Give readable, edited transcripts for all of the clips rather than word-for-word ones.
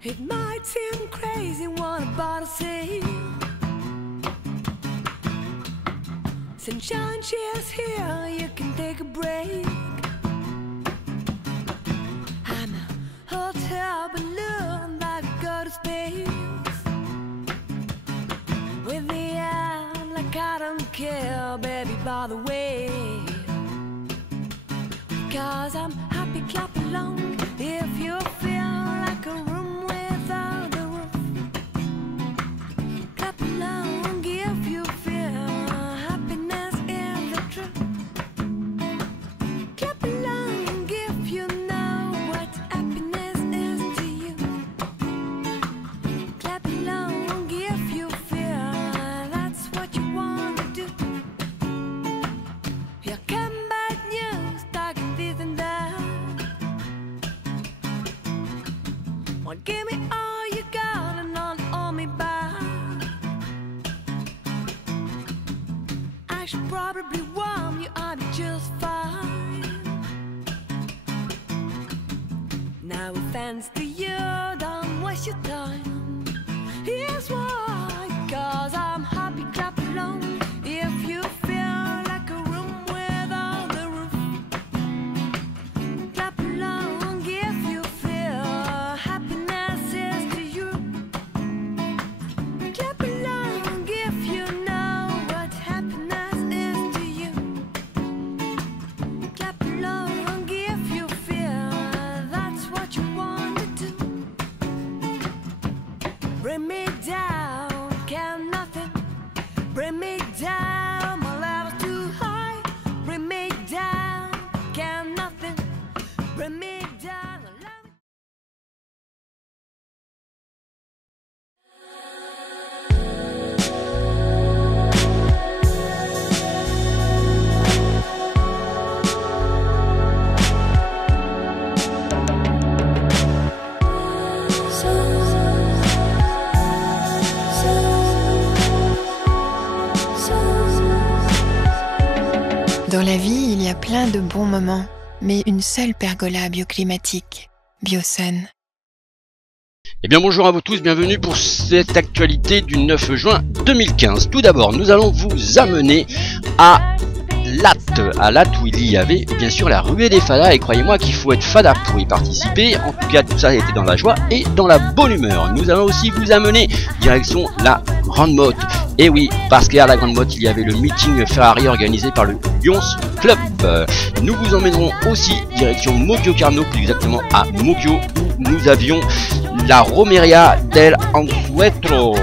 It might seem crazy what I'm about to say. Sunshine, cheers here, you can take a break. I'm a hotel balloon that could go to space. With the air like I don't care, baby, by the way. Cause I'm happy, clap along if you feel like a room without a roof. Clap along if you feel happiness is the truth. Clap along if you know what happiness is to you. Clap along if you feel that's what you want to do. Here come bad news, talking this and that. Well, give me all you got and not hold me back. I should probably warn you, I'll be just fine. No offense to you, don't waste your time. Here's why, cause I'm happy, clap along if you feel like a room without a roof. Clap along if you feel happiness is to you. Clap along if you know what happiness is to you. Clap along if you feel that's what you want to do. Bring me down, can nothing bring me down, my level's too high. Bring me down, can nothing bring me down, my level. Dans la vie, il y a plein de bons moments, mais une seule pergola bioclimatique, Biosun. Eh bien bonjour à vous tous, bienvenue pour cette actualité du 9 juin 2015. Tout d'abord, nous allons vous amener à Latte où il y avait bien sûr la ruée des fadas, et croyez-moi qu'il faut être fada pour y participer. En tout cas, tout ça était dans la joie et dans la bonne humeur. Nous allons aussi vous amener direction la Grande Motte. Et oui, parce qu'à la Grande Motte, il y avait le meeting Ferrari organisé par le Lions Club. Nous vous emmènerons aussi direction Moggio Carno, plus exactement à Moggio, où nous avions la Romeria del Anzuetro.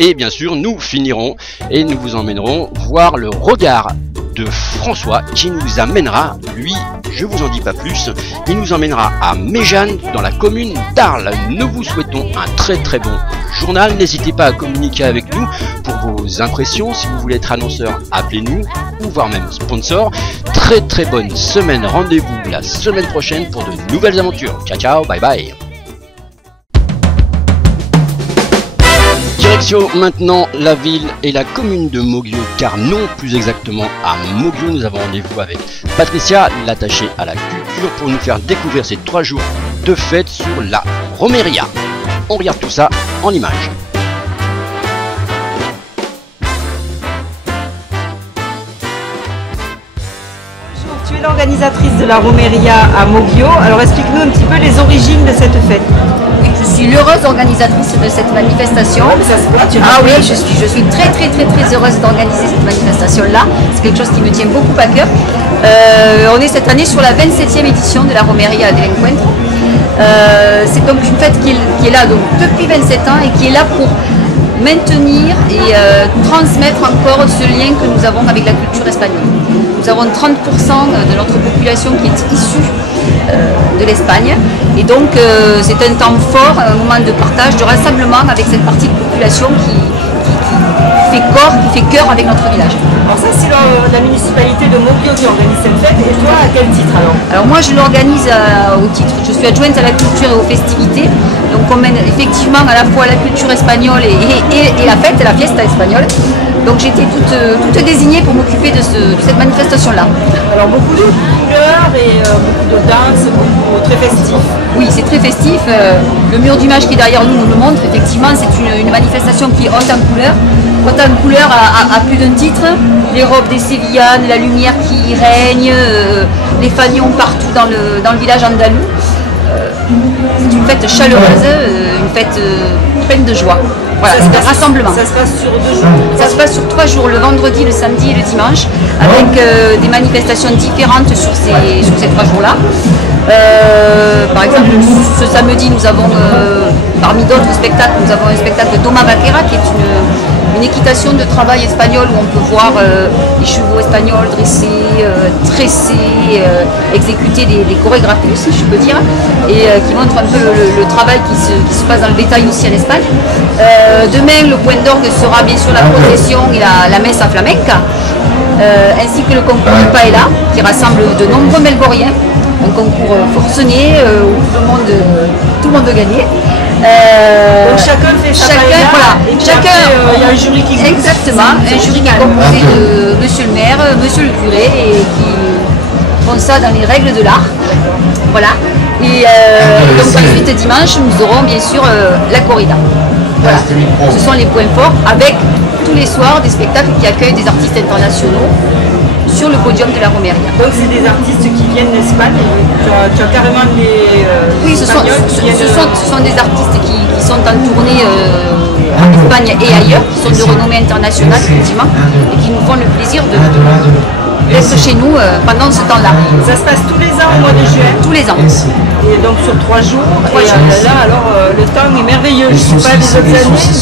Et bien sûr, nous finirons et nous vous emmènerons voir le regard de François qui nous amènera, lui, je vous en dis pas plus, il nous emmènera à Méjeanne dans la commune d'Arles. Nous vous souhaitons un très bon journal. N'hésitez pas à communiquer avec nous pour vos impressions. Si vous voulez être annonceur, appelez-nous ou voire même sponsor. Très bonne semaine. Rendez-vous la semaine prochaine pour de nouvelles aventures. Ciao ciao, bye bye. Direction maintenant la ville et la commune de Moggio Carno, plus exactement à Moggio. Nous avons rendez-vous avec Patricia, l'attachée à la culture, pour nous faire découvrir ces 3 jours de fête sur la Romeria. On regarde tout ça en images. Bonjour, tu es l'organisatrice de la Romeria à Moggio. Alors explique-nous un petit peu les origines de cette fête. Oui, je suis l'heureuse organisatrice de cette manifestation. Oui, je suis très heureuse d'organiser cette manifestation-là. C'est quelque chose qui me tient beaucoup à cœur. On est cette année sur la 27e édition de la Romeria del Encuentro. C'est donc une fête qui est là donc, depuis 27 ans et qui est là pour maintenir et transmettre encore ce lien que nous avons avec la culture espagnole. Nous avons 30% de notre population qui est issue de l'Espagne, et donc c'est un temps fort, un moment de partage, de rassemblement avec cette partie de population qui fait cœur avec notre village. Alors ça c'est la municipalité de Moggio qui organise cette fête, et toi à quel titre alors? Alors moi je l'organise au titre, je suis adjointe à la culture et aux festivités, donc on mène effectivement à la fois la culture espagnole et la fête, la fiesta espagnole. Donc j'étais toute désignée pour m'occuper de cette manifestation-là. Alors beaucoup de couleurs et beaucoup de danse, beaucoup très festif. Oui, c'est très festif. Le mur d'image qui est derrière nous le montre. Effectivement, c'est une manifestation qui est haute en couleurs. Haute en couleurs à plus d'un titre. Les robes des Sévillanes, la lumière qui règne, les fanions partout dans le village andalou. C'est une fête chaleureuse, une fête pleine de joie. Voilà, c'est un rassemblement. Ça se passe sur 2 jours? Ça se passe sur 3 jours, le vendredi, le samedi et le dimanche, avec des manifestations différentes sur ces 3 jours-là. Par exemple, ce samedi, nous avons, parmi d'autres spectacles, nous avons un spectacle de Doma Vaquera, qui est une équitation de travail espagnol où on peut voir les chevaux espagnols dressés, tressés, exécuter des chorégraphies aussi, je peux dire, et qui montre un peu le travail qui se passe dans le détail aussi en Espagne. Demain, le point d'orgue sera bien sûr la procession et la messe à flamenca, ainsi que le concours du paella, qui rassemble de nombreux Melgoriens. Un concours forcené où tout le monde veut gagner. Donc chacun fait sa paella, voilà. et puis après, il y a un jury qui goûte. Exactement, un jury qui est composé de monsieur le maire, monsieur le curé, et qui font ça dans les règles de l'art. Voilà. Et donc ensuite dimanche, nous aurons bien sûr la corrida. Voilà. Ce sont les points forts, avec tous les soirs des spectacles qui accueillent des artistes internationaux sur le podium de la Romeria. Donc c'est des artistes qui viennent d'Espagne, tu as carrément des oui, ce sont des artistes qui sont en tournée en Espagne et ailleurs, qui sont de renommée internationale effectivement, et qui nous font le plaisir d'être chez nous pendant ce temps-là. Ça se passe tous les ans au mois de juin? Tous les ans. Et donc sur 3 jours, là alors le temps est merveilleux, je ne sais pas les autres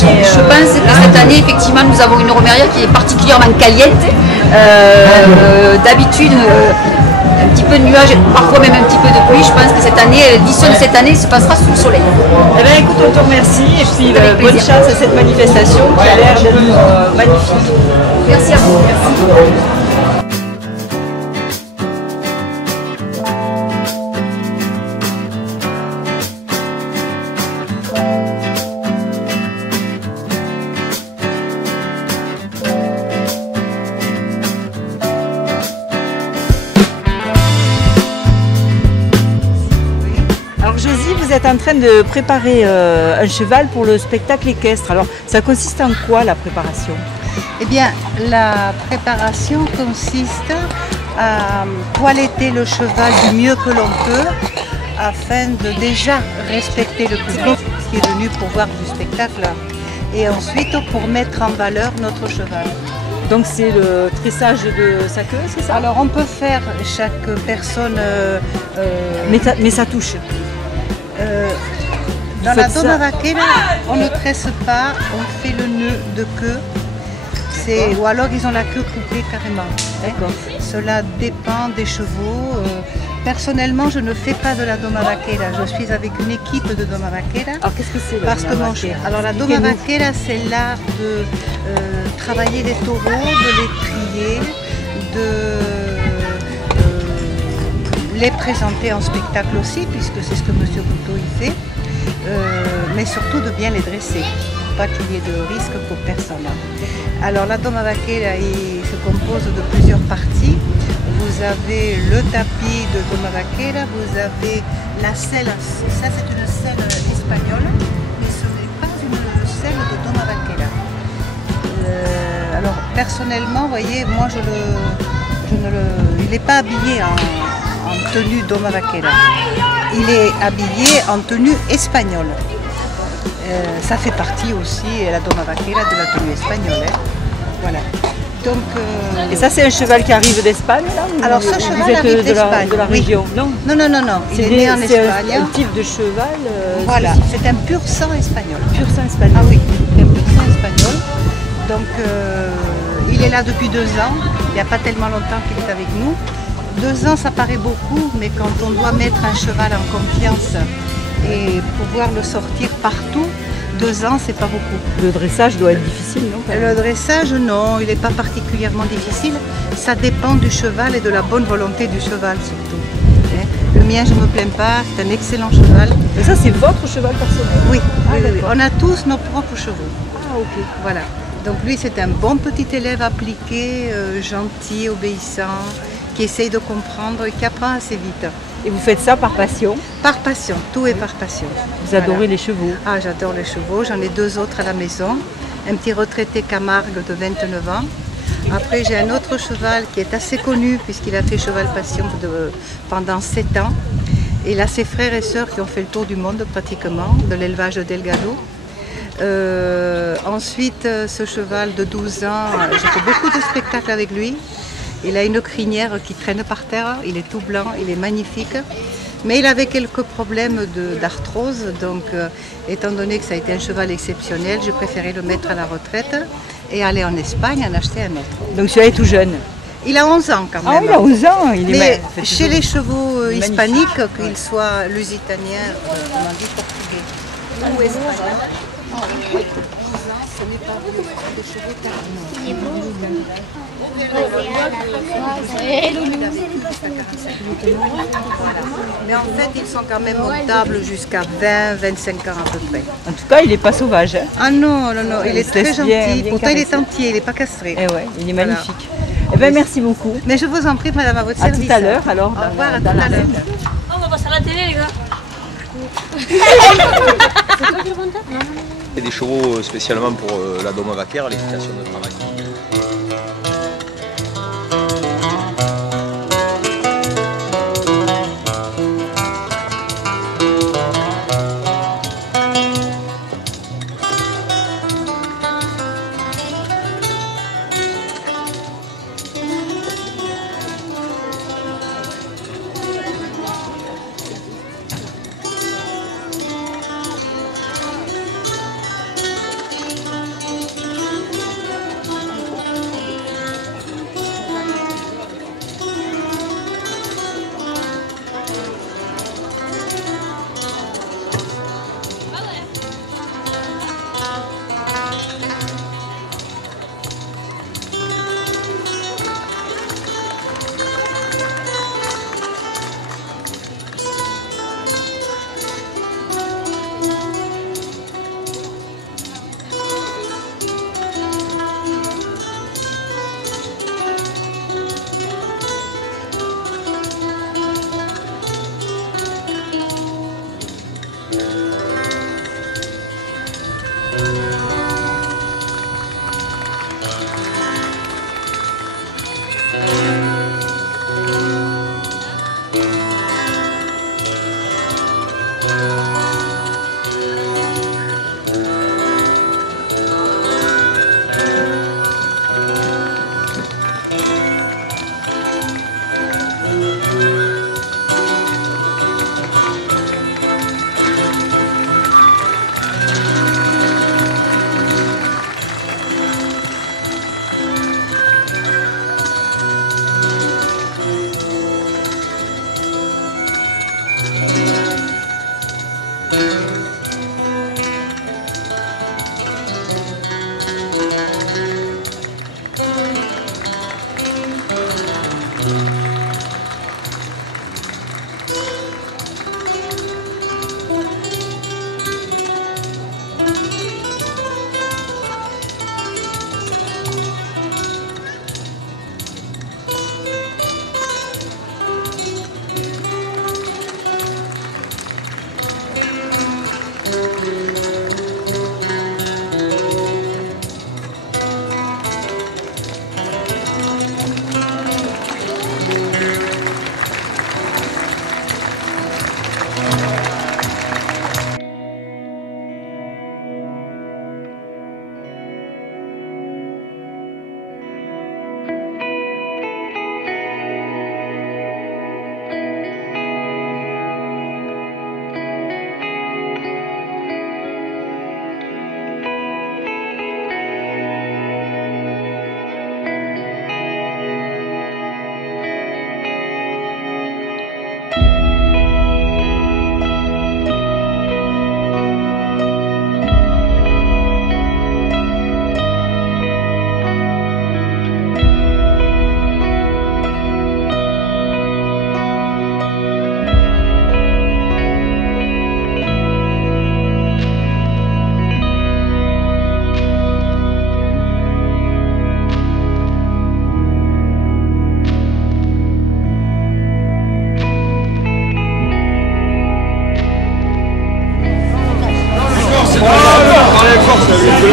années. Je pense que cette année effectivement nous avons une Romeria qui est particulièrement caliente. D'habitude un petit peu de nuages, parfois même un petit peu de pluie. Je pense que cette année, l'édition de cette année se passera sous le soleil. Eh bien écoute, on te remercie et puis bonne chance à cette manifestation qui a l'air d'être magnifique. Merci à vous. Merci. Vous êtes en train de préparer un cheval pour le spectacle équestre. Alors, ça consiste en quoi la préparation? Eh bien, la préparation consiste à toiletter le cheval du mieux que l'on peut afin de déjà respecter le public qui est venu pour voir du spectacle et ensuite pour mettre en valeur notre cheval. Donc c'est le tressage de sa queue, c'est ça? Alors on peut faire chaque personne... mais ça touche. Dans la Doma Vaquera, on ne tresse pas, on fait le nœud de queue. Ou alors ils ont la queue coupée carrément. D'accord. Cela dépend des chevaux. Personnellement, je ne fais pas de la Doma Vaquera. Je suis avec une équipe de Doma Vaquera. Alors qu'est-ce que c'est Parce que alors la Doma Vaquera, c'est l'art de travailler les taureaux, de les trier, de les présenter en spectacle aussi, puisque c'est ce que M. Couteau y fait, mais surtout de bien les dresser, pour pas qu'il y ait de risque pour personne. Alors la Doma Vaquera se compose de plusieurs parties. Vous avez le tapis de Doma Vaquera, vous avez la selle, ça c'est une selle espagnole, mais ce n'est pas une selle de Doma Vaquera. Alors personnellement, vous voyez, moi il n'est pas habillé en tenue Doma Vaquera. Il est habillé en tenue espagnole. Ça fait partie aussi, la Doma Vaquera, de la tenue espagnole. Hein. Voilà. Donc, et ça, c'est un cheval qui arrive d'Espagne, là? Alors, ce cheval arrive d'Espagne. De la région, oui. Non. Non. Il est né en Espagne. C'est un type de cheval. Voilà, c'est un pur sang espagnol. Pur sang espagnol. Ah oui, un pur sang espagnol. Donc, il est là depuis 2 ans. Il n'y a pas tellement longtemps qu'il est avec nous. 2 ans, ça paraît beaucoup, mais quand on doit mettre un cheval en confiance et pouvoir le sortir partout, 2 ans, c'est pas beaucoup. Le dressage doit être difficile, non? Le dressage, non, il n'est pas particulièrement difficile. Ça dépend du cheval et de la bonne volonté du cheval, surtout. Le mien, je ne me plains pas, c'est un excellent cheval. Et ça, c'est votre cheval personnel? Oui, oui. On a tous nos propres chevaux. Ah, ok. Voilà. Donc lui, c'est un bon petit élève appliqué, gentil, obéissant, qui essaye de comprendre et qui apprend assez vite. Et vous faites ça par passion? Par passion, tout est par passion. Vous adorez les chevaux? Ah, j'adore les chevaux, j'en ai 2 autres à la maison. Un petit retraité Camargue de 29 ans. Après, j'ai un autre cheval qui est assez connu puisqu'il a fait cheval passion pendant 7 ans. Et il a ses frères et sœurs qui ont fait le tour du monde pratiquement, de l'élevage de Delgado. Ensuite, ce cheval de 12 ans, j'ai fait beaucoup de spectacles avec lui. Il a une crinière qui traîne par terre, il est tout blanc, il est magnifique. Mais il avait quelques problèmes d'arthrose, donc étant donné que ça a été un cheval exceptionnel, j'ai préféré le mettre à la retraite et aller en Espagne en acheter un autre. Donc celui-là est tout jeune? Il a 11 ans quand même. Ah, il a 11 ans, il est Mais fait chez les chevaux hispaniques, magnifique. qu'ils soient lusitaniens, on dit portugais, ou espagnols, 11 ans, ce n'est pas des chevaux cardinaux. Mais en fait, ils sont quand même montables jusqu'à 20-25 ans à peu près. En tout cas, il n'est pas sauvage. Hein. Ah non, non, non, il est se très laisse gentil. bien Pourtant, il est caresser. entier, il n'est pas castré. Et ouais, il est Voilà. magnifique. Eh ben, merci beaucoup. Mais je vous en prie, madame, à votre À service. tout à l'heure, alors. Au revoir, à dans tout la à l'heure. scène. On va passer à la télé, les gars. C'est des chevaux spécialement pour la Doma Vaquer, les stations de travail.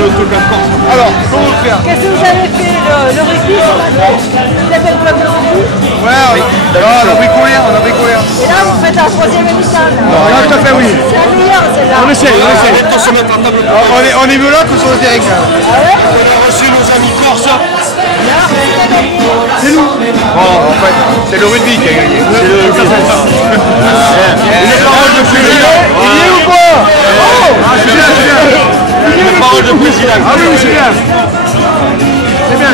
Alors, comment faire? Qu'est-ce que vous avez fait? Le rugby, c'est pas vrai. Vous avez fait le club de rugby? Ouais, on a bricolé. Et là, vous faites la troisième émission. Là, tout à fait, oui. C'est la meilleure, celle-là. On essaie. On est melâtre sur le terrain. Ah ouais? On a reçu nos amis corses. C'est nous. Bon, en fait, c'est le rugby qui a gagné. C'est le rugby. Les paroles de président. Il y est ou pas? Oh, c'est bien. Les paroles de président. Ah oui, c'est bien. C'est bien.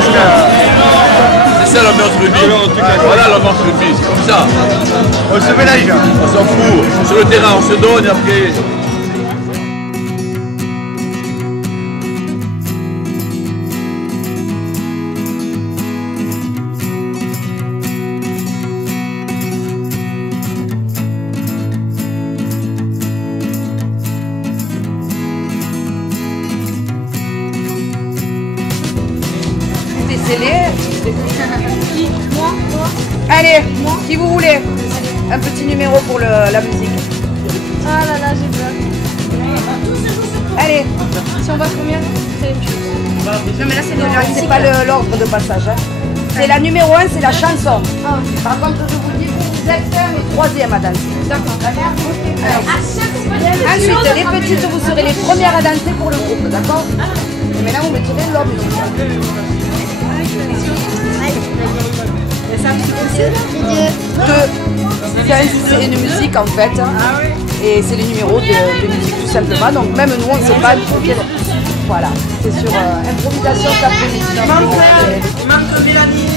C'est ça l'ambiance rugby. Voilà l'ambiance rugby, c'est comme ça. On se mélange. On s'en fout. Sur le terrain, on se donne et après. Qui? Moi? Allez, qui vous voulez? Un petit numéro pour la musique. Ah là là, j'ai peur. Allez, si on va combien? Non mais là c'est pas l'ordre de passage. Hein. C'est la numéro 1, c'est la chanson. Par contre, je vous dis, vous êtes mais troisième à danser. D'accord. Ensuite, les petites, vous serez les premières à danser pour le groupe, d'accord? Et maintenant, vous me tirez l'homme. C'est une musique en fait, et c'est les numéros de musique tout simplement. Donc même nous on ne sait pas. Voilà, c'est sur improvisation Mélanie.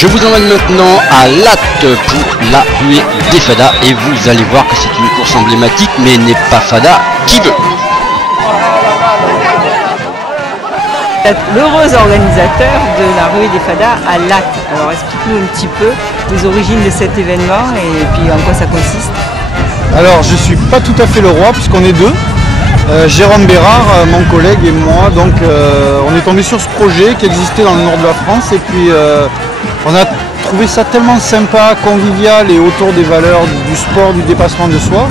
Je vous emmène maintenant à Latte pour la ruée des Fadas et vous allez voir que c'est une course emblématique, mais n'est pas Fada qui veut. L'heureux organisateur de la ruée des Fadas à Latte. Alors explique-nous un petit peu les origines de cet événement et puis en quoi ça consiste. Alors je suis pas tout à fait le roi puisqu'on est deux. Jérôme Bérard, mon collègue et moi, donc on est tombé sur ce projet qui existait dans le nord de la France et puis on a trouvé ça tellement sympa, convivial et autour des valeurs du sport, du dépassement de soi,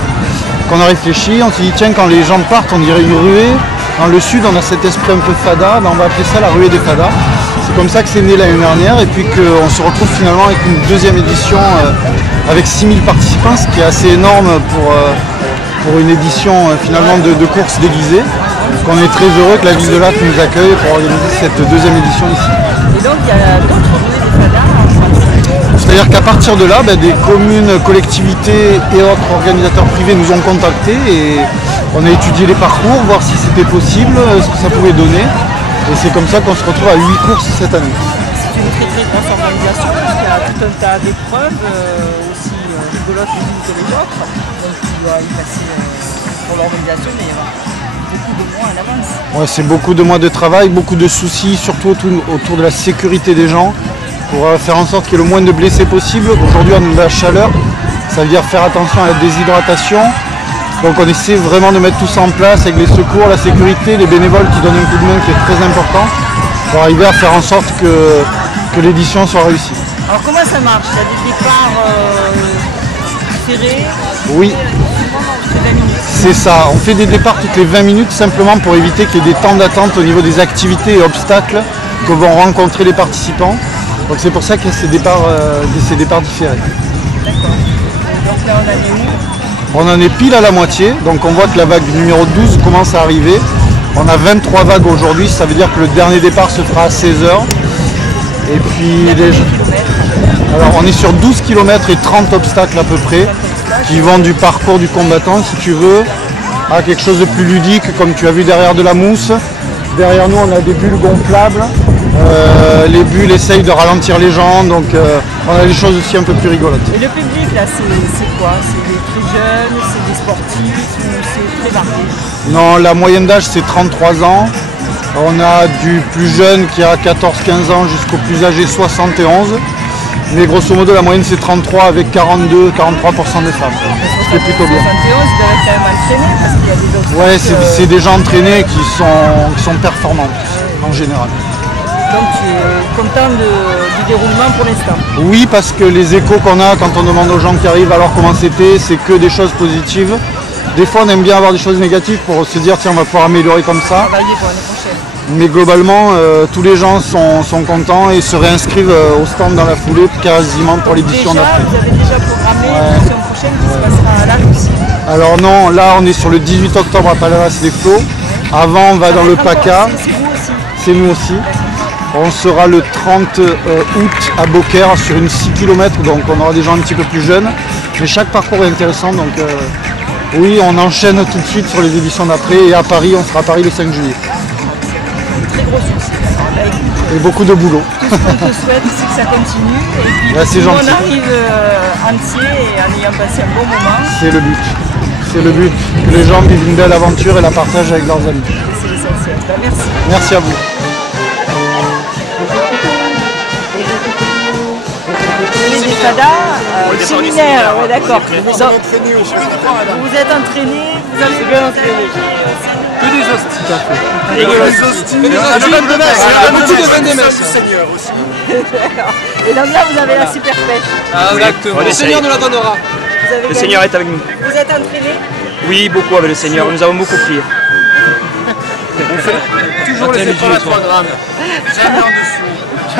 qu'on a réfléchi, on s'est dit tiens quand les gens partent on dirait une ruée Dans le sud, on a cet esprit un peu fada, on va appeler ça la ruée des fadas. C'est comme ça que c'est né l'année dernière et puis qu'on se retrouve finalement avec une deuxième édition avec 6000 participants, ce qui est assez énorme pour une édition finalement de course déguisée. Donc on est très heureux que la ville de Latte nous accueille pour organiser cette deuxième édition ici. Et donc il y a d'autres ruées des fadas en France. C'est-à-dire qu'à partir de là, des communes, collectivités et autres organisateurs privés nous ont contactés et on a étudié les parcours, voir si c'était possible, ce que ça pouvait donner. Et c'est comme ça qu'on se retrouve à 8 courses cette année. C'est une très très grosse organisation parce qu'il y a tout un tas d'épreuves aussi rigolotes les unes que les autres. Donc il doit y passer pour l'organisation, mais il y aura beaucoup de mois à l'avance. Ouais, c'est beaucoup de mois de travail, beaucoup de soucis, surtout autour de la sécurité des gens, pour faire en sorte qu'il y ait le moins de blessés possible. Aujourd'hui on a de la chaleur, ça veut dire faire attention à la déshydratation. Donc on essaie vraiment de mettre tout ça en place avec les secours, la sécurité, les bénévoles qui donnent un coup de main qui est très important pour arriver à faire en sorte que l'édition soit réussie. Alors comment ça marche? Il y a des départs serrés? Oui, c'est ça. On fait des départs toutes les 20 minutes simplement pour éviter qu'il y ait des temps d'attente au niveau des activités et obstacles que vont rencontrer les participants. Donc c'est pour ça qu'il y a ces départs différés. D'accord. Donc là on a des où? On en est pile à la moitié, donc on voit que la vague numéro 12 commence à arriver. On a 23 vagues aujourd'hui, ça veut dire que le dernier départ se fera à 16h. Et puis alors on est sur 12 km et 30 obstacles à peu près, qui vont du parcours du combattant, si tu veux, à quelque chose de plus ludique, comme tu as vu derrière de la mousse. Derrière nous on a des bulles gonflables. Les bulles essayent de ralentir les gens, donc on a des choses aussi un peu plus rigolotes. Et le public là, c'est quoi? C'est des très jeunes, c'est des sportifs ou c'est très varié? Non, la moyenne d'âge c'est 33 ans. On a du plus jeune qui a 14-15 ans jusqu'au plus âgé 71. Mais grosso modo la moyenne c'est 33 avec 42-43% des femmes. Ce qui est plutôt bien. 71, ils doivent être quand même entraînés parce qu'il y a des autres. Ouais, c'est des gens entraînés qui sont performants en général. Donc tu es content du déroulement pour l'instant? Oui, parce que les échos qu'on a quand on demande aux gens qui arrivent alors comment c'était, c'est que des choses positives. Des fois on aime bien avoir des choses négatives pour se dire tiens on va pouvoir améliorer comme ça. Travailler pour l'année prochaine. Mais globalement tous les gens sont contents et se réinscrivent au stand dans la foulée quasiment pour l'édition d'après. Vous avez déjà programmé l'édition prochaine qui se passera à Latte aussi? Alors non, là on est sur le 18 octobre à Palavas-les-Flots. Avant on va dans le PACA. C'est vous aussi? C'est nous aussi. On sera le 30 août à Beaucaire sur une 6 km, donc on aura des gens un petit peu plus jeunes. Mais chaque parcours est intéressant, donc oui, on enchaîne tout de suite sur les éditions d'après. Et à Paris, on sera à Paris le 5 juillet. Très gros succès. Et beaucoup de boulot. Tout ce qu'on te souhaite, c'est que ça continue. Et puis Là, c'est gentil. on arrive entier et en ayant passé un bon moment. C'est le but. C'est le but, que les gens vivent une belle aventure et la partagent avec leurs amis. C'est l'essentiel. Merci. Merci à vous. Les fadas séminaires, oui d'accord. Vous êtes entraîné, vous avez bien entraîné. Que des hosties. Tout à fait. Et des hosties. Le vin de messe. Beaucoup de vin de messe. Et donc là vous avez la super pêche. Exactement. Le Seigneur nous la donnera. Le Seigneur est avec nous. Vous êtes entraîné? Oui, beaucoup avec le Seigneur. Nous avons beaucoup prié. Toujours les épreuves à 3 grammes. Jamais en dessous.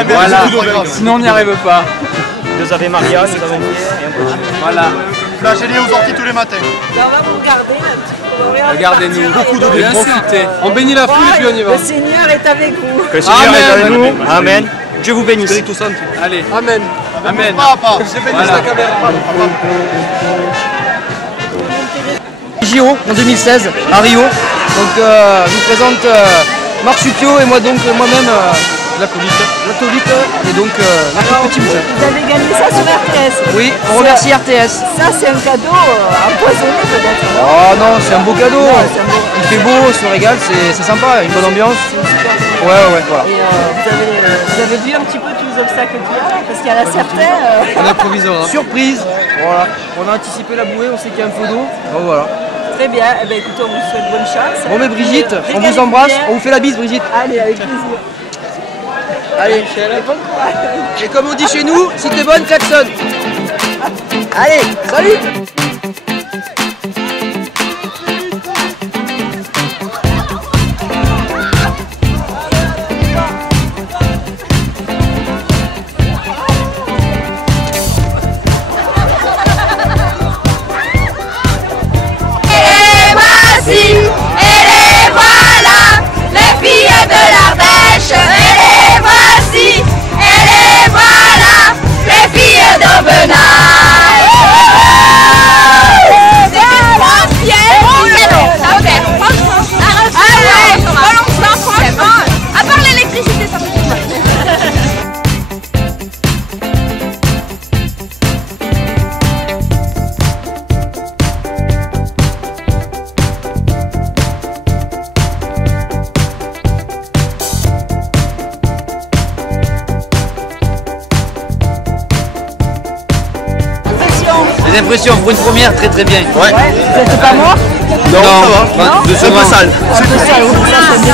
Voilà. Sinon on n'y arrive pas. Deux Ave Maria, nous avons prié et un peu. Voilà. Flagellé aux orties tous les matins. On va vous regarder un petit peu. Regardez-nous. Beaucoup d'eau de profiter. On bénit la foule et puis on y va. Le Seigneur est avec vous. Que le Seigneur est avec nous. Amen. Dieu vous bénisse. Allez. Amen. Amen. Je bénis la caméra. JO en 2016 à Rio. Donc je vous présente Marsupio et moi donc moi-même l'acolyte et donc notre petit bousin. Vous avez gagné ça sur RTS? Oui, on remercie RTS. Ça c'est un cadeau empoisonné peut-être? Oh non, c'est un beau cadeau. Il fait beau, on se régale, c'est sympa, une bonne ambiance. Ouais, voilà. Et vous avez vu un petit peu tous les obstacles qu'il y a? Parce qu'il y en a certains... On improvisera. Surprise. Voilà. On a anticipé la bouée, on sait qu'il y a un peu d'eau. Donc voilà. Très bien, eh bien, écoutez, on vous souhaite bonne chance. Bon mais Brigitte, on vous embrasse, on vous fait la bise Brigitte. Allez, avec plaisir. Allez, bon courage. et comme on dit chez nous, si t'es bonne, klaxonne. Allez, salut. l'impression, pour une première, très très bien. Ouais. C'est pas mort? Non, ça va. C'est un peu sale.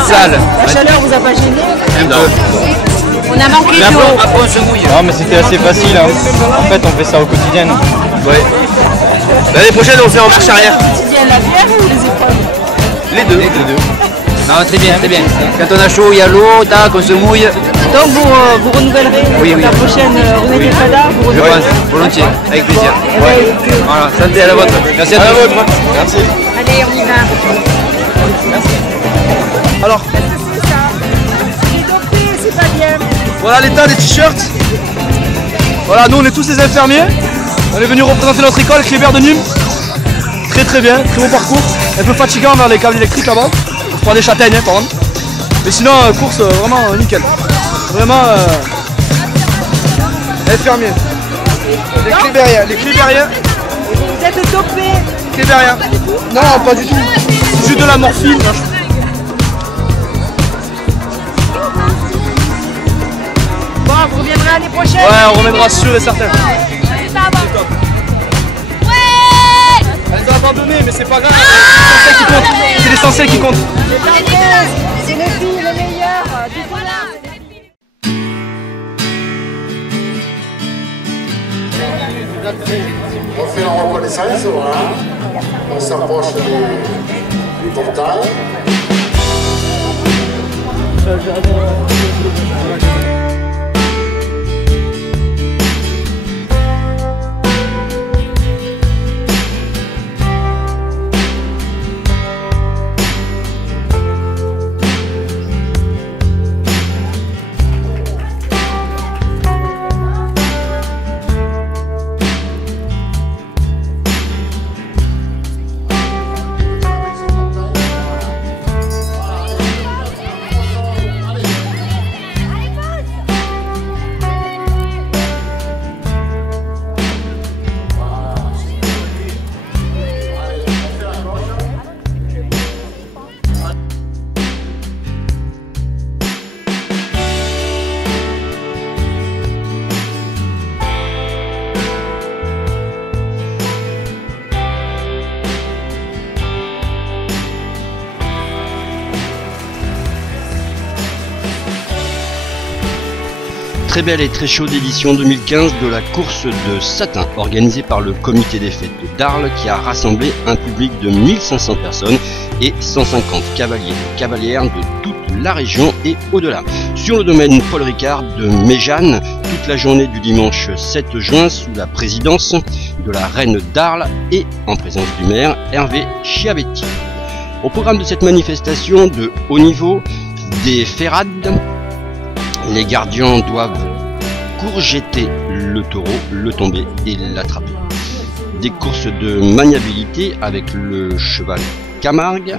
Sale. La chaleur vous a pas gêné? On a manqué Mais d'eau. après, on se mouille. Non mais c'était assez facile. Hein. En fait on fait ça au quotidien. Ouais. L'année prochaine, on fait en marche arrière. Quotidien, la bière ou les épreuves? Les deux. Non, très bien, très bien. Quand on a chaud, il y a l'eau, tac, on se mouille. Donc vous renouvellerez la prochaine René Fada? Je pense, volontiers, avec plaisir. Voilà, santé à la vôtre. Merci à tous. Merci. Allez, on y va. Alors, C'est pas bien. voilà l'état des t-shirts. Voilà, nous on est tous des infirmiers. On est venus représenter notre école, Clébert de Nîmes. Très très bien, très beau parcours. Un peu fatigant vers les câbles électriques là-bas. On prend des châtaignes par contre. Mais sinon, course vraiment nickel. Vraiment infirmier. Les Clébériens. Vous êtes dopé. Clébériens. Non, pas du tout. Juste de la morphine. Bon, vous reviendrez l'année prochaine? Ouais, on reviendra sûr et certain. Elle les a abandonnés, mais c'est pas grave. C'est l'essentiel qui compte. C'est les filles les meilleures. On fait en reconnaissance, voilà. On s'approche du portail. Très belle et très chaude édition 2015 de la course de Satin, organisée par le comité des fêtes d'Arles, qui a rassemblé un public de 1500 personnes et 150 cavaliers et cavalières de toute la région et au-delà. Sur le domaine Paul Ricard de Méjeanne, toute la journée du dimanche 7 juin, sous la présidence de la reine d'Arles et en présence du maire Hervé Chiavetti. Au programme de cette manifestation de haut niveau, des ferrades. Les gardiens doivent courgetter le taureau, le tomber et l'attraper. Des courses de maniabilité avec le cheval Camargue.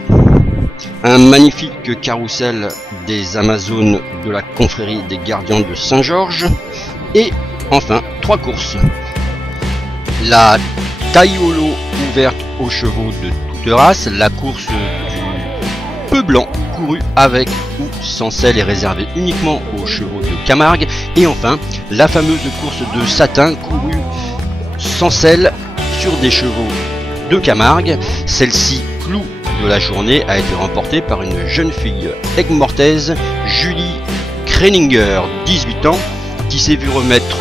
Un magnifique carrousel des Amazones de la confrérie des gardiens de Saint-Georges. Et enfin, 3 courses. La taillolo ouverte aux chevaux de toute race. La course du peu blanc couru avec ou sans selle est réservée uniquement aux chevaux de Camargue. Et enfin, la fameuse course de Satin courue sans selle sur des chevaux de Camargue. Celle-ci, clou de la journée, a été remportée par une jeune fille aigues-mortaise, Julie Kreninger, 18 ans, qui s'est vu remettre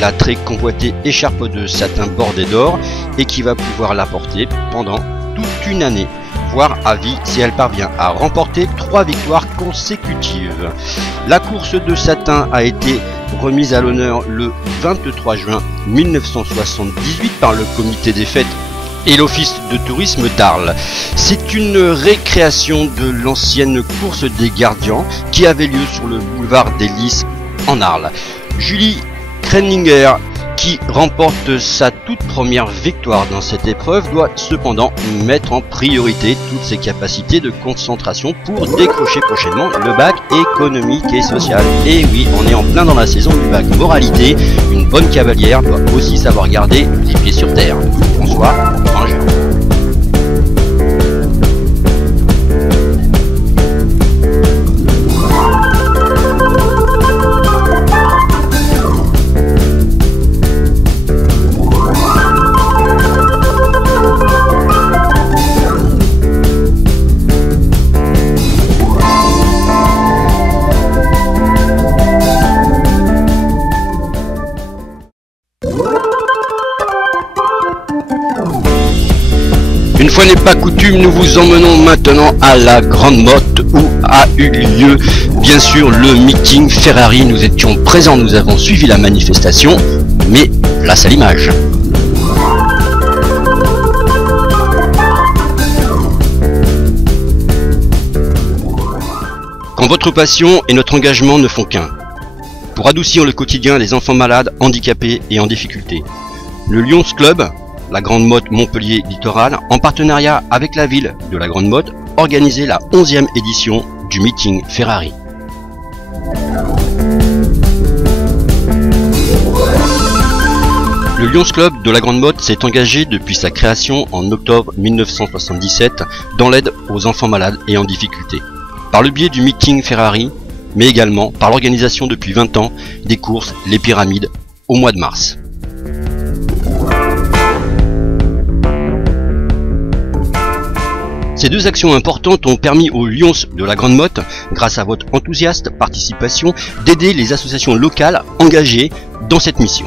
la très convoitée écharpe de satin bordée d'or et qui va pouvoir la porter pendant toute une année, voire à vie si elle parvient à remporter 3 victoires consécutives. La course de Satin a été remise à l'honneur le 23 juin 1978 par le comité des fêtes et l'office de tourisme d'Arles. C'est une récréation de l'ancienne course des gardiens qui avait lieu sur le boulevard des Lys en Arles. Julie Kreninger, qui remporte sa toute première victoire dans cette épreuve, doit cependant mettre en priorité toutes ses capacités de concentration pour décrocher prochainement le bac économique et social. Et oui, on est en plein dans la saison du bac moralité. Une bonne cavalière doit aussi savoir garder les pieds sur terre. Bonsoir, bonjour. fois n'est pas coutume, nous vous emmenons maintenant à la Grande Motte où a eu lieu bien sûr le meeting Ferrari. Nous étions présents, nous avons suivi la manifestation, mais place à l'image. Quand votre passion et notre engagement ne font qu'un. Pour adoucir le quotidien des enfants malades, handicapés et en difficulté. Le Lions Club, la Grande Motte Montpellier Littoral, en partenariat avec la ville de la Grande Motte, organisait la 11e édition du meeting Ferrari. Le Lions Club de la Grande Motte s'est engagé depuis sa création en octobre 1977 dans l'aide aux enfants malades et en difficulté. Par le biais du meeting Ferrari, mais également par l'organisation depuis 20 ans des courses Les Pyramides au mois de mars. Ces deux actions importantes ont permis aux Lions de la Grande Motte, grâce à votre enthousiaste participation, d'aider les associations locales engagées dans cette mission.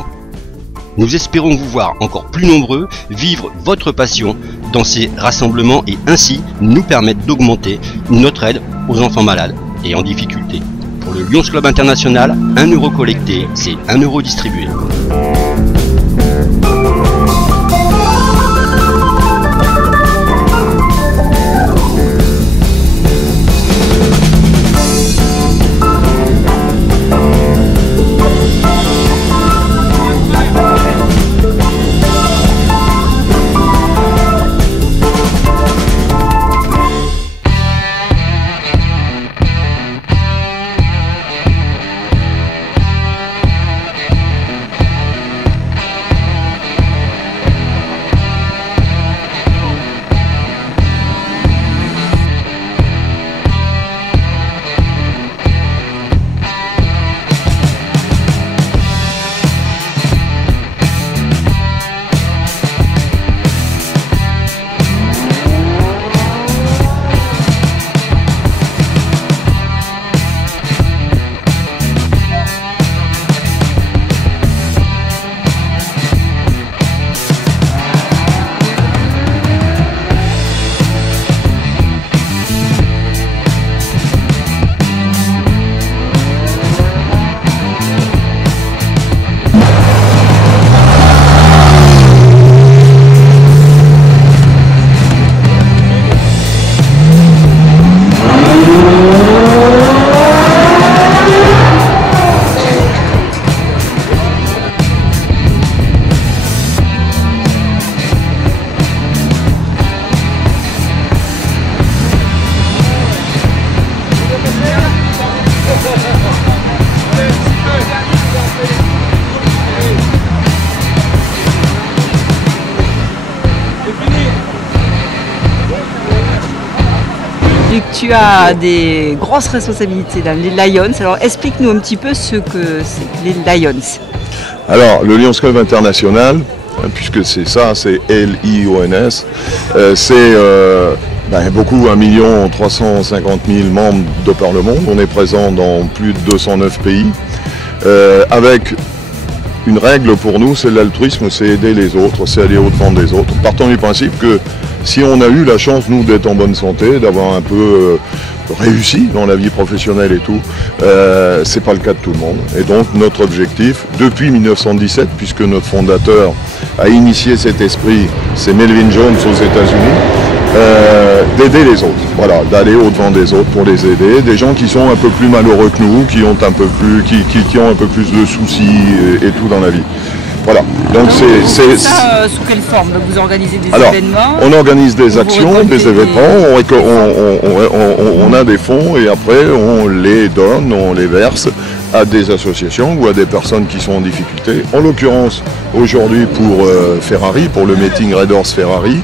Nous espérons vous voir encore plus nombreux vivre votre passion dans ces rassemblements et ainsi nous permettre d'augmenter notre aide aux enfants malades et en difficulté. Pour le Lions Club International, 1 euro collecté, c'est 1 euro distribué. Tu as des grosses responsabilités dans les Lions. Alors explique-nous un petit peu ce que c'est les Lions. Alors le Lions Club International, puisque c'est ça, c'est L-I-O-N-S, c'est beaucoup 1 350 000 membres de par le monde. On est présent dans plus de 209 pays. Avec une règle pour nous, c'est l'altruisme, c'est aider les autres, c'est aller au-devant des autres. Partons du principe que si on a eu la chance, nous, d'être en bonne santé, d'avoir un peu réussi dans la vie professionnelle et tout, c'est pas le cas de tout le monde. Et donc notre objectif, depuis 1917, puisque notre fondateur a initié cet esprit, c'est Melvin Jones aux États-Unis, d'aider les autres, voilà, d'aller au-devant des autres pour les aider, des gens qui sont un peu plus malheureux que nous, qui ont un peu plus, qui ont un peu plus de soucis et tout dans la vie. Voilà, donc c'est ça sous quelle forme? Vous organisez des événements? On organise des actions, des événements, on a des fonds et après on les donne, on les verse à des associations ou à des personnes qui sont en difficulté. En l'occurrence, aujourd'hui pour Ferrari, pour le meeting Red Horse Ferrari,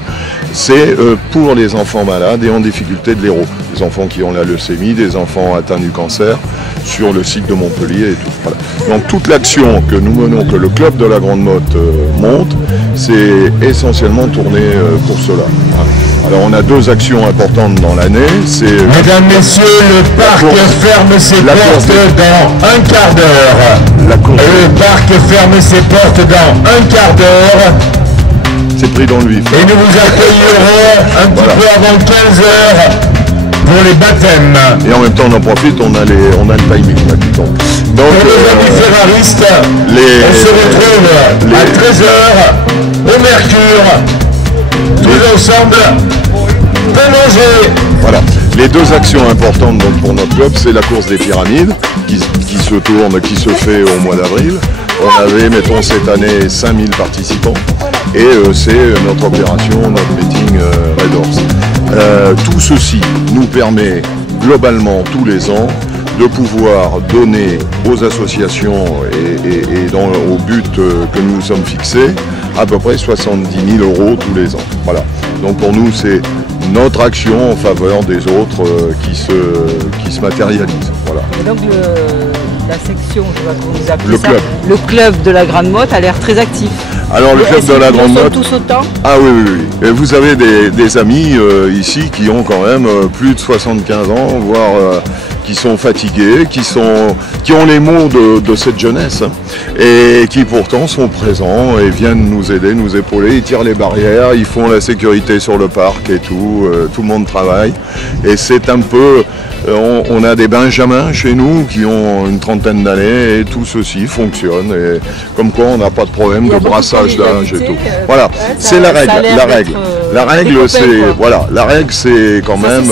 c'est pour les enfants malades et en difficulté de l'Hérault. Des enfants qui ont la leucémie, des enfants atteints du cancer, sur le site de Montpellier et tout. Voilà. Donc toute l'action que nous menons, que le club de la Grande Motte monte, c'est essentiellement tourné pour cela. Alors on a deux actions importantes dans l'année. Mesdames, Messieurs, le parc ferme ses portes dans un quart d'heure. Le parc ferme ses portes dans un quart d'heure. c'est pris dans le vif. Et nous vous accueillerons un petit peu avant 15h pour les baptêmes. Et en même temps, on en profite, on a le timing là qui tombe. Donc, pour les amis ferraristes, on se retrouve à 13h au Mercure, tous ensemble, pour manger. Voilà. Les deux actions importantes donc, pour notre club, c'est la course des pyramides qui se tourne, qui se fait au mois d'avril. On avait, mettons, cette année 5000 participants et c'est notre opération, notre meeting Red Horse. Tout ceci nous permet globalement tous les ans de pouvoir donner aux associations et au but que nous nous sommes fixés à peu près 70 000 € tous les ans. Voilà. Donc pour nous c'est notre action en faveur des autres qui se matérialise. Voilà. Et donc la section, je vois qu'on vous appelle le ça, club. Le club de la Grande Motte a l'air très actif. Alors le club de la Grande Motte. Tous autant ? Ah oui, oui, oui. Et vous avez des amis ici qui ont quand même plus de 75 ans, voire qui sont fatigués, qui ont les mots de cette jeunesse et qui pourtant sont présents et viennent nous aider, nous épauler. Ils tirent les barrières, ils font la sécurité sur le parc et tout le monde travaille. Et c'est un peu... On a des benjamins chez nous qui ont une trentaine d'années et tout ceci fonctionne. Et comme quoi on n'a pas de problème de brassage d'âge et tout. Voilà, c'est la règle. La règle, c'est quand même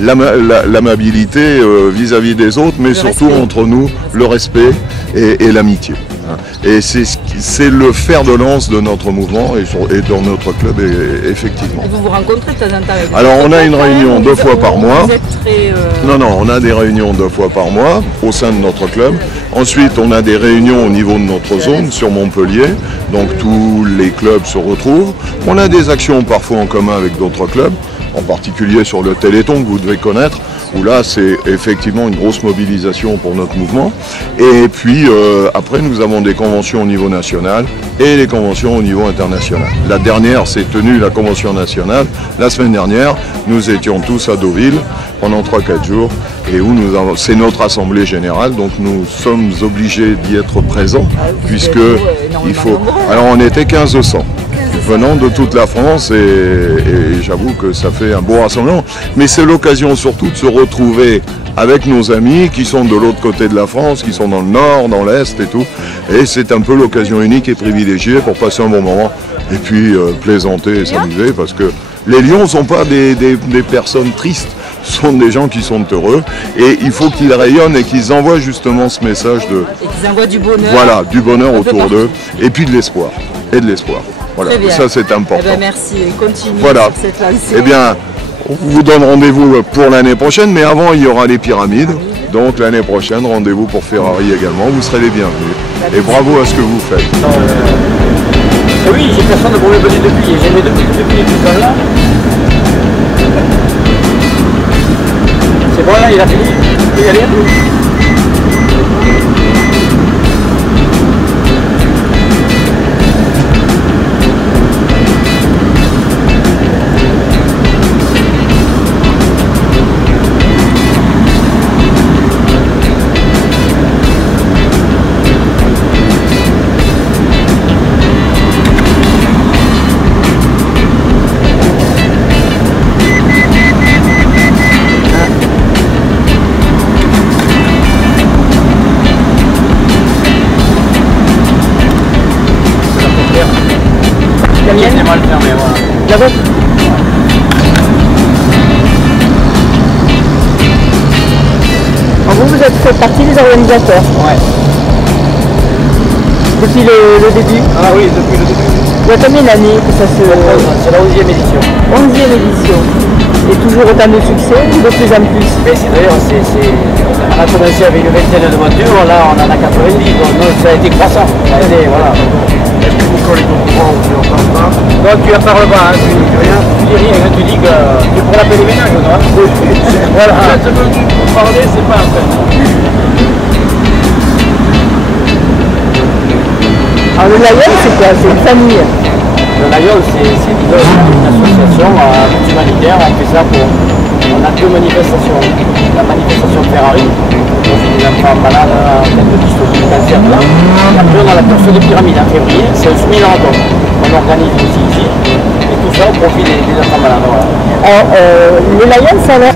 l'amabilité vis-à-vis des autres, mais surtout entre nous, le respect et l'amitié. Et c'est le fer de lance de notre mouvement et dans notre club, effectivement. Et vous vous rencontrez de temps en temps avec Alors on a une réunion 2 fois par mois. Vous êtes très, Non, on a des réunions 2 fois par mois au sein de notre club. Ensuite, on a des réunions au niveau de notre zone sur Montpellier. Donc tous les clubs se retrouvent. On a des actions parfois en commun avec d'autres clubs, en particulier sur le Téléthon que vous devez connaître, où là c'est effectivement une grosse mobilisation pour notre mouvement. Et puis après nous avons des conventions au niveau national et des conventions au niveau international. La dernière s'est tenue, la convention nationale, la semaine dernière. Nous étions tous à Deauville pendant 3-4 jours et où c'est notre assemblée générale, donc nous sommes obligés d'y être présents puisque il faut... Alors on était 1500 venant de toute la France et j'avoue que ça fait un beau rassemblement. Mais c'est l'occasion surtout de se retrouver avec nos amis qui sont de l'autre côté de la France, qui sont dans le nord, dans l'est et tout. Et c'est un peu l'occasion unique et privilégiée pour passer un bon moment et puis plaisanter et s'amuser parce que les lions ne sont pas des personnes tristes, ce sont des gens qui sont heureux et il faut qu'ils rayonnent et qu'ils envoient justement ce message de... Et qu'ils envoient du bonheur. Voilà, du bonheur autour d'eux et puis de l'espoir. Et de l'espoir. Voilà, ça c'est important. Eh bien, merci, continue voilà. sur cette lancée. Eh bien, on vous donne rendez-vous pour l'année prochaine, mais avant il y aura les pyramides. Donc l'année prochaine, rendez-vous pour Ferrari également, vous serez les bienvenus. Et bravo à ce que vous faites. Oui, j'ai personne pour me venir depuis, j'ai mes depuis qui sont là. C'est bon là, il a fini, il y a rien. La vôtre. En vous faites partie des organisateurs. Ouais. Depuis le début. Ah oui, depuis le début. Il y a combien d'années que ça se... C'est la 11e édition. 11e édition. Et toujours autant de succès, ou de plus en plus? D'ailleurs, on a commencé avec une vingtaine de voitures, là on en a 90, donc ça a été croissant. Voilà. Est-ce que vous collez au courant ou tu n'en parles pas? Non, tu n'en parles pas, hein, tu dis rien. Tu dis rien, tu dis que tu es pour la paix des ménages, non? Voilà. Ce que tu peux parler, c'est pas en fait. Alors le Layol, c'est quoi? C'est une famille. Le Layol, c'est une association humanitaire, on fait ça pour... On a 2 manifestations. La manifestation Ferrari, on fait des enfants malades en tête de dystonie, cancer, là. Et après on a la course des pyramides en février, c'est un semi-marathon. On organise aussi ici. ça au profit des enfants malades. Voilà. Alors, les Lions, ça a l'air...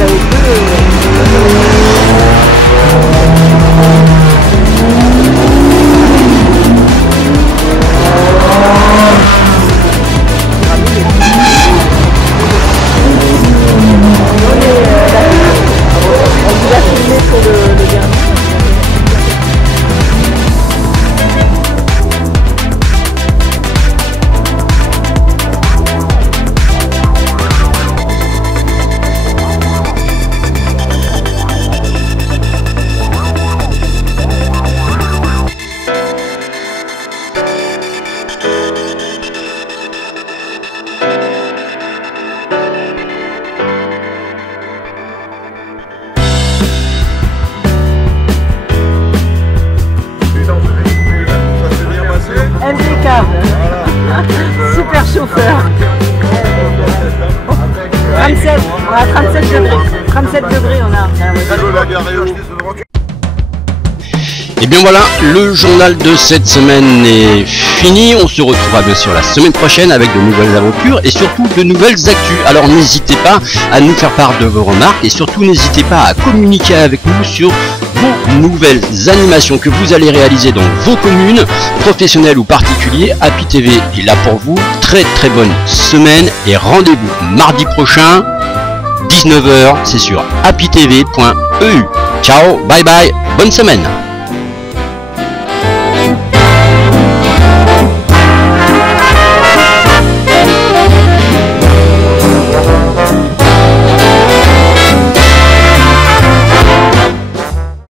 roule avec super chauffeur. 37, on a 37 degrés. 37 degrés on a. Et bien voilà, le journal de cette semaine est fini. On se retrouvera bien sûr la semaine prochaine avec de nouvelles aventures et surtout de nouvelles actus. Alors n'hésitez pas à nous faire part de vos remarques et surtout n'hésitez pas à communiquer avec nous sur vos nouvelles animations que vous allez réaliser dans vos communes, professionnelles ou particuliers. Happy TV est là pour vous. Très très bonne semaine et rendez-vous mardi prochain, 19h, c'est sur happytv.eu. Ciao, bye bye, bonne semaine.